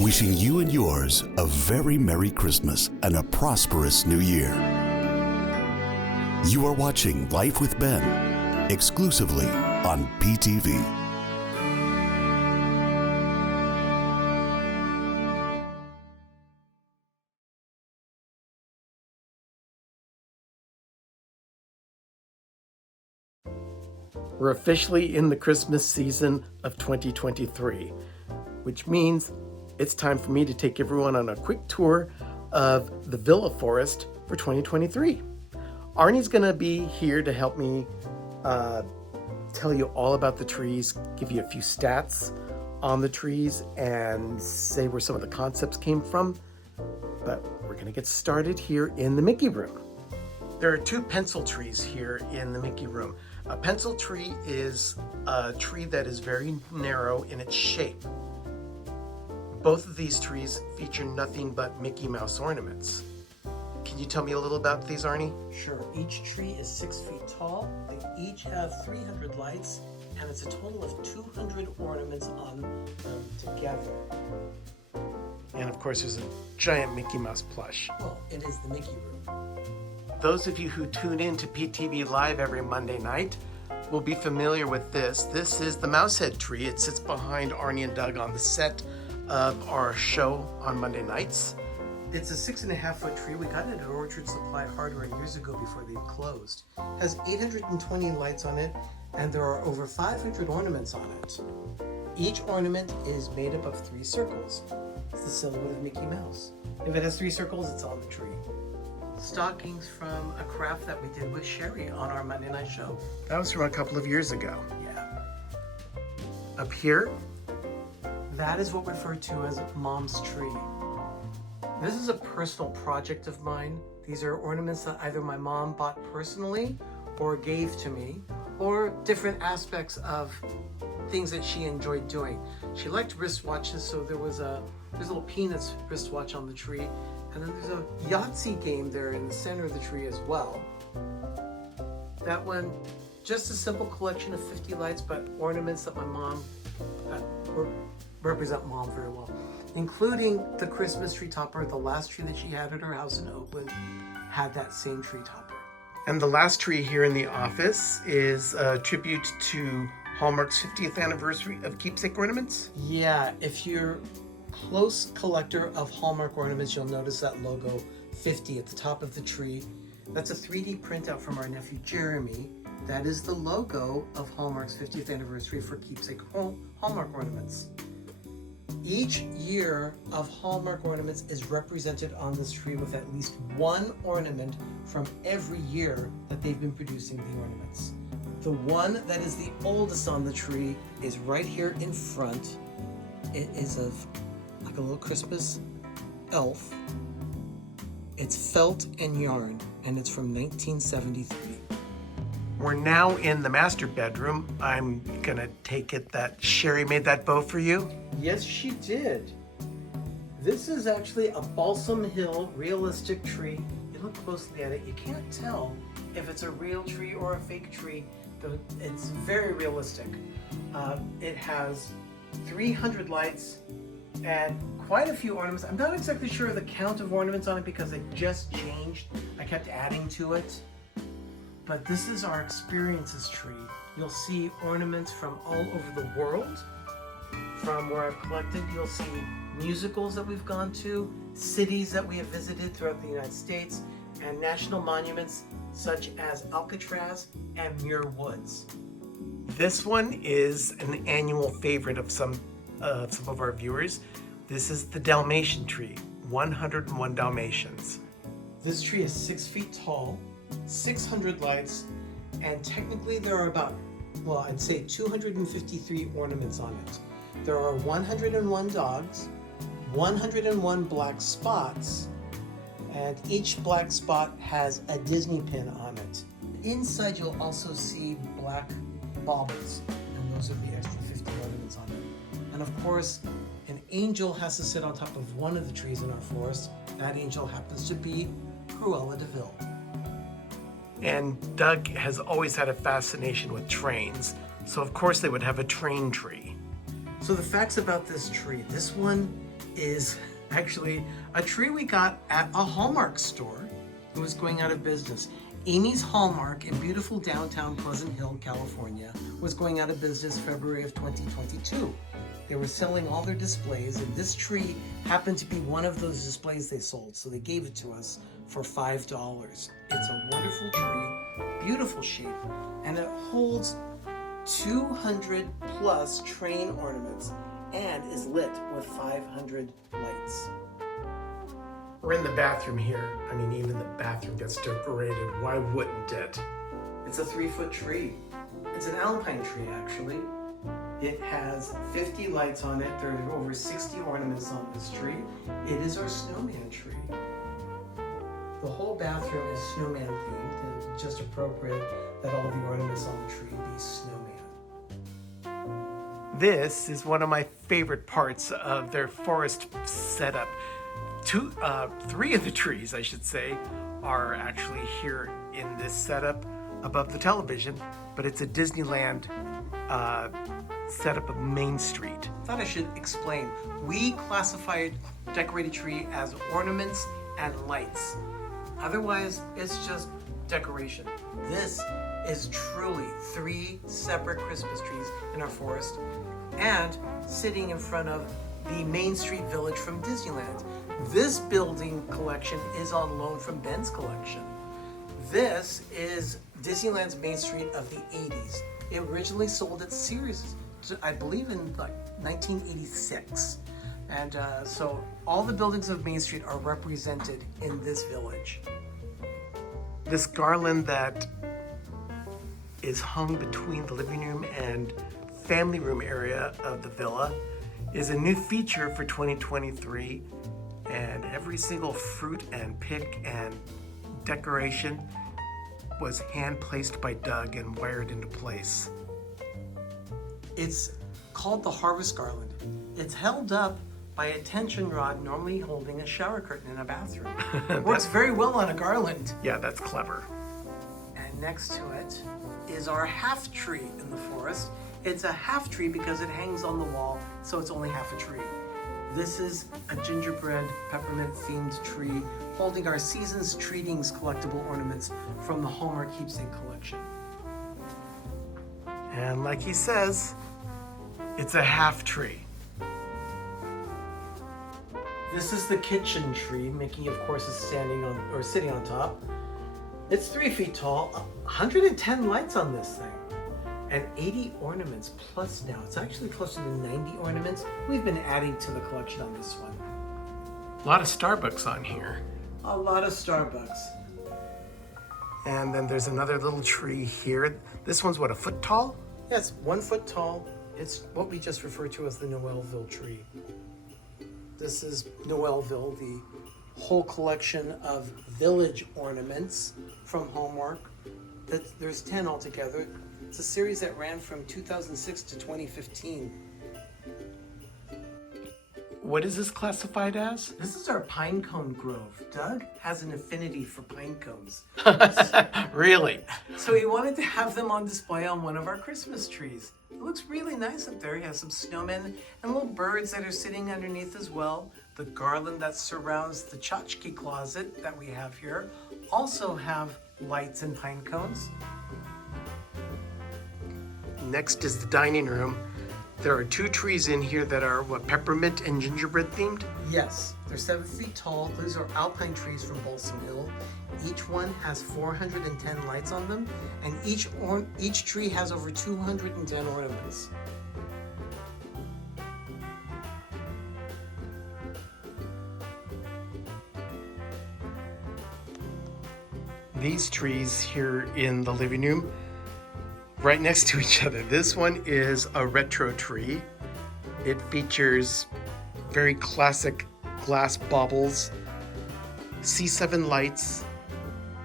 wishing you and yours a very Merry Christmas and a prosperous New Year. You are watching Life with Ben, exclusively on PTV. We're officially in the Christmas season of 2023, which means it's time for me to take everyone on a quick tour of the Villa Forest for 2023. Arnie's gonna be here to help me tell you all about the trees, give you a few stats on the trees, and say where some of the concepts came from. But we're gonna get started here in the Mickey room. There are two pencil trees here in the Mickey room. A pencil tree is a tree that is very narrow in its shape. Both of these trees feature nothing but Mickey Mouse ornaments. Can you tell me a little about these, Arnie? Sure. Each tree is 6 feet tall. They each have 300 lights, and it's a total of 200 ornaments on them together. And of course, there's a giant Mickey Mouse plush. Well, it is the Mickey room. Those of you who tune in to PTV Live every Monday night will be familiar with this. This is the Mousehead tree. It sits behind Arnie and Doug on the set of our show on Monday nights. It's a 6.5-foot tree. We got it at Orchard Supply Hardware years ago before they closed. It has 820 lights on it, and there are over 500 ornaments on it. Each ornament is made up of 3 circles. It's the silhouette of Mickey Mouse. If it has 3 circles, it's on the tree. Stockings from a craft that we did with Sherry on our Monday night show. That was from a couple of years ago. Yeah. Up here, that is what we refer to as Mom's Tree. This is a personal project of mine. These are ornaments that either my mom bought personally or gave to me, or different aspects of things that she enjoyed doing. She liked wristwatches, so there's a little Peanuts wristwatch on the tree. And then there's a Yahtzee game there in the center of the tree as well. That one, just a simple collection of 50 lights, but ornaments that my mom represent Mom very well, including the Christmas tree topper. The last tree that she had at her house in Oakland had that same tree topper. And the last tree here in the office is a tribute to Hallmark's 50th anniversary of keepsake ornaments. Yeah, if you're close collector of Hallmark ornaments, you'll notice that logo 50 at the top of the tree. That's a 3D printout from our nephew Jeremy. That is the logo of Hallmark's 50th anniversary for keepsake Hallmark ornaments. Each year of Hallmark ornaments is represented on this tree with at least one ornament from every year that they've been producing the ornaments. The one that is the oldest on the tree is right here in front. It is like a little Christmas elf. It's felt and yarn, and it's from 1973. We're now in the master bedroom. I'm gonna take it that Sherry made that bow for you. Yes, she did. This is actually a Balsam Hill realistic tree. You look closely at it, you can't tell if it's a real tree or a fake tree. It's very realistic. It has 300 lights and quite a few ornaments. I'm not exactly sure of the count of ornaments on it because it just changed. I kept adding to it. But this is our experiences tree. You'll see ornaments from all over the world. From where I've collected, you'll see musicals that we've gone to, cities that we have visited throughout the United States, and national monuments such as Alcatraz and Muir Woods. This one is an annual favorite of some of our viewers. This is the Dalmatian Tree, 101 Dalmatians. This tree is 6 feet tall, 600 lights, and technically there are about, well, I'd say 253 ornaments on it. There are 101 dogs, 101 black spots, and each black spot has a Disney pin on it. Inside you'll also see black baubles, and those are the extra 50 ornaments on it. And of course, an angel has to sit on top of one of the trees in our forest. That angel happens to be Cruella de Vil. And Doug has always had a fascination with trains, so of course they would have a train tree. So the facts about this tree. This one is actually a tree we got at a Hallmark store. It was going out of business. Amy's Hallmark in beautiful downtown Pleasant Hill, California, was going out of business February of 2022. They were selling all their displays, and this tree happened to be one of those displays they sold, so they gave it to us for $5. It's a wonderful tree, beautiful shape, and it holds 200 plus train ornaments and is lit with 500 lights. We're in the bathroom here. I mean, even the bathroom gets decorated. Why wouldn't it? It's a 3-foot tree. It's an alpine tree, actually. It has 50 lights on it. There are over 60 ornaments on this tree. It is our snowman tree. The whole bathroom is snowman themed, and it's just appropriate that all the ornaments on the tree be snowman. This is one of my favorite parts of their forest setup. Three of the trees, I should say, are actually here in this setup above the television, but it's a Disneyland setup of Main Street. I thought I should explain. We classified decorated tree as ornaments and lights. Otherwise, it's just decoration. This is truly 3 separate Christmas trees in our forest and sitting in front of the Main Street Village from Disneyland. This building collection is on loan from Ben's collection. This is Disneyland's Main Street of the 80s. It originally sold its series, I believe, in like 1986. And so all the buildings of Main Street are represented in this village. This garland that is hung between the living room and family room area of the villa is a new feature for 2023, and every single fruit and pick and decoration was hand placed by Doug and wired into place. It's called the Harvest Garland. It's held up by a tension rod normally holding a shower curtain in a bathroom. Works very well on a garland. Yeah, that's clever. And next to it is our half tree in the forest. It's a half tree because it hangs on the wall, so it's only half a tree. This is a gingerbread peppermint themed tree holding our Seasons Treatings collectible ornaments from the Hallmark Keepsake collection. And like he says, it's a half tree. This is the kitchen tree. Mickey, of course, is standing on or sitting on top. It's 3 feet tall, 110 lights on this thing, and 80 ornaments plus now. It's actually closer to 90 ornaments. We've been adding to the collection on this one. A lot of Starbucks on here. A lot of Starbucks. And then there's another little tree here. This one's what, a foot tall? Yes, 1 foot tall. It's what we just refer to as the Noelville tree. This is Noelville, the whole collection of village ornaments from Hallmark. There's 10 altogether. It's a series that ran from 2006 to 2015. What is this classified as? This is our pine cone grove. Doug has an affinity for pine cones. Really? So he wanted to have them on display on one of our Christmas trees. It looks really nice up there. He has some snowmen and little birds that are sitting underneath as well. The garland that surrounds the tchotchke closet that we have here also have lights and pine cones. Next is the dining room. There are 2 trees in here that are what, peppermint and gingerbread themed? Yes, they're 7 feet tall. These are alpine trees from Balsam Hill. Each one has 410 lights on them, and each tree has over 210 ornaments. These trees here in the living room, right next to each other. This one is a retro tree. It features very classic glass baubles, C7 lights,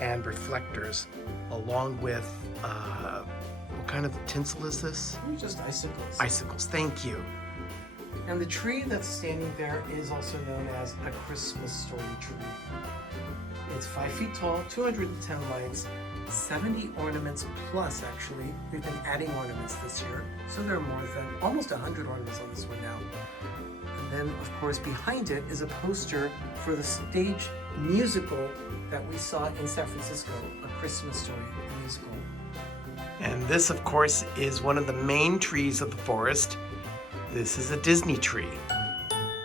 and reflectors, along with, what kind of tinsel is this? Just icicles. Icicles, thank you. And the tree that's standing there is also known as a Christmas story tree. It's 5 feet tall, 210 lights, 70 ornaments plus, actually. We've been adding ornaments this year, so there are more than almost 100 ornaments on this one now. And then, of course, behind it is a poster for the stage musical that we saw in San Francisco, A Christmas Story, a musical. And this, of course, is one of the main trees of the forest. This is a Disney tree.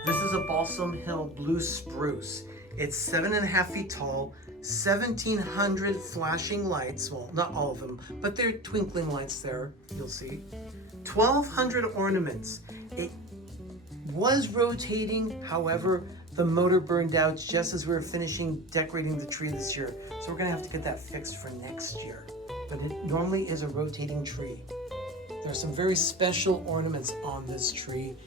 This is a Balsam Hill blue spruce. It's 7.5 feet tall, 1,700 flashing lights. Well, not all of them, but they're twinkling lights there, you'll see. 1,200 ornaments. It was rotating, however, the motor burned out just as we were finishing decorating the tree this year. So we're gonna have to get that fixed for next year. But it normally is a rotating tree. There are some very special ornaments on this tree.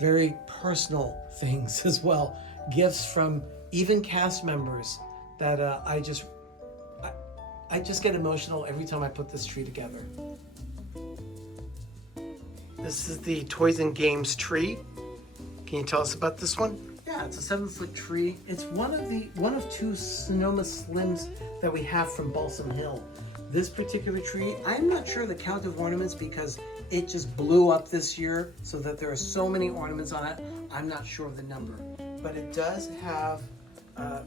Very personal things as well. Gifts from even cast members that I just get emotional every time I put this tree together. This is the Toys and Games tree. Can you tell us about this one? Yeah, it's a 7-foot tree. It's one of two Sonoma Slims that we have from Balsam Hill. This particular tree, I'm not sure the count of ornaments because it just blew up this year so that there are so many ornaments on it. I'm not sure of the number, but it does have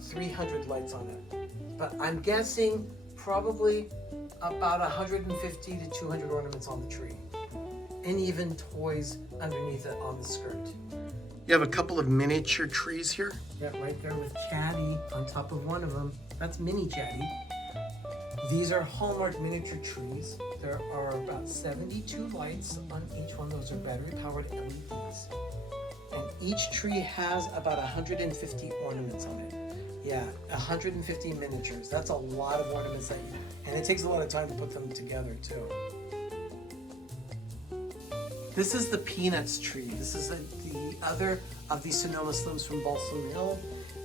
300 lights on it. But I'm guessing probably about 150 to 200 ornaments on the tree, and even toys underneath it on the skirt. You have a couple of miniature trees here. Yeah, right there with Chatty on top of one of them. That's mini Chatty. These are Hallmark miniature trees. There are about 72 lights on each one. Those are battery-powered LEDs. And each tree has about 150 ornaments on it. Yeah, 150 miniatures. That's a lot of ornaments, and it takes a lot of time to put them together, too. This is the Peanuts tree. This is the other of the Sonoma Slims from Balsam Hill.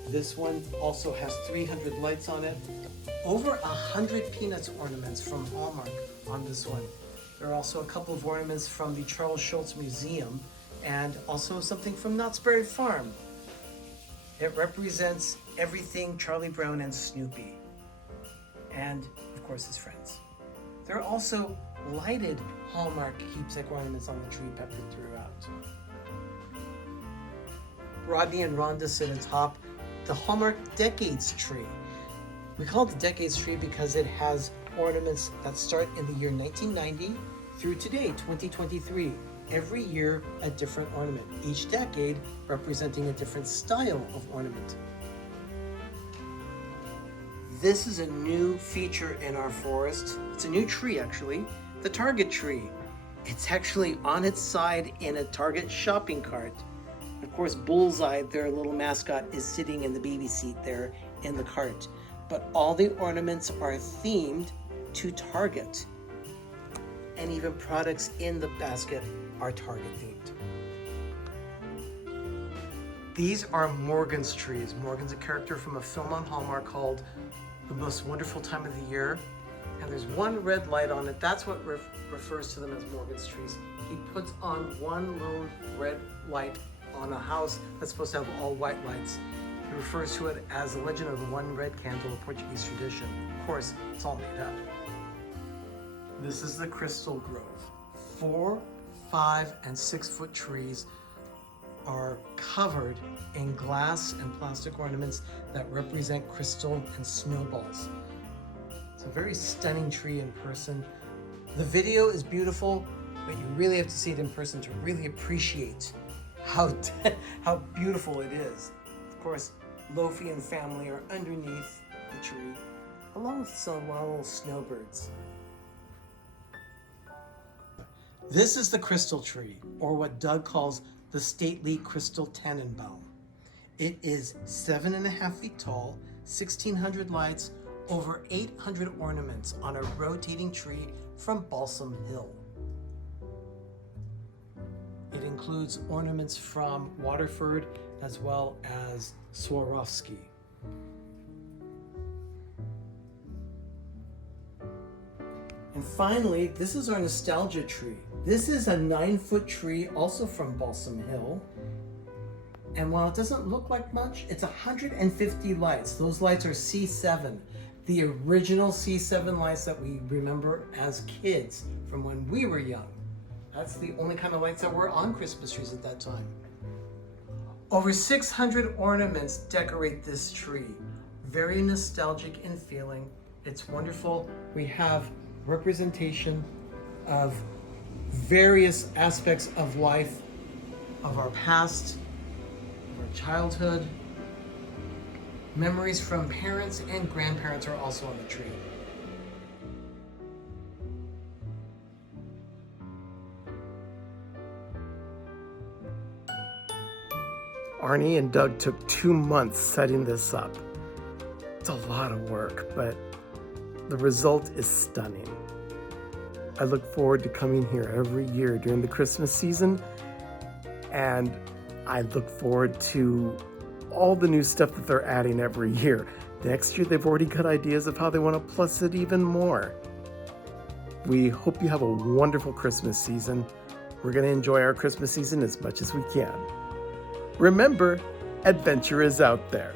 This one also has 300 lights on it. Over 100 Peanuts ornaments from Hallmark on this one. There are also a couple of ornaments from the Charles Schulz Museum and also something from Knott's Berry Farm. It represents everything Charlie Brown and Snoopy, and of course his friends. There are also lighted Hallmark keepsake ornaments on the tree peppered throughout. Rodney and Rhonda sit atop the Hallmark Decades tree. We call it the Decades tree because it has ornaments that start in the year 1990 through today, 2023. Every year a different ornament, each decade representing a different style of ornament. This is a new feature in our forest. It's a new tree, actually, the Target tree. It's actually on its side in a Target shopping cart. Of course, Bullseye, their little mascot, is sitting in the baby seat there in the cart. But all the ornaments are themed to Target. And even products in the basket are Target themed. These are Morgan's trees. Morgan's a character from a film on Hallmark called The Most Wonderful Time of the Year. And there's one red light on it. That's what refers to them as Morgan's trees. He puts on one lone red light on a house that's supposed to have all white lights. He refers to it as the legend of the one red candle, a Portuguese tradition. Of course, it's all made up. This is the Crystal Grove. 4, 5, and 6 foot trees are covered in glass and plastic ornaments that represent crystal and snowballs. It's a very stunning tree in person. The video is beautiful, but you really have to see it in person to really appreciate how beautiful it is. Of course, Lofi and family are underneath the tree, along with some little snowbirds. This is the crystal tree, or what Doug calls the stately crystal Tannenbaum. It is 7.5 feet tall, 1,600 lights, over 800 ornaments on a rotating tree from Balsam Hill. It includes ornaments from Waterford as well as Swarovski. And finally, this is our nostalgia tree. This is a 9-foot tree, also from Balsam Hill. And while it doesn't look like much, it's 150 lights. Those lights are C7. the original C7 lights that we remember as kids from when we were young. That's the only kind of lights that were on Christmas trees at that time. Over 600 ornaments decorate this tree. Very nostalgic in feeling. It's wonderful. We have representation of various aspects of life, of our past, of our childhood. Memories from parents and grandparents are also on the tree. Arnie and Doug took 2 months setting this up. It's a lot of work, but the result is stunning. I look forward to coming here every year during the Christmas season, and I look forward to all the new stuff that they're adding every year. Next year, they've already got ideas of how they want to plus it even more. We hope you have a wonderful Christmas season. We're going to enjoy our Christmas season as much as we can. Remember, adventure is out there.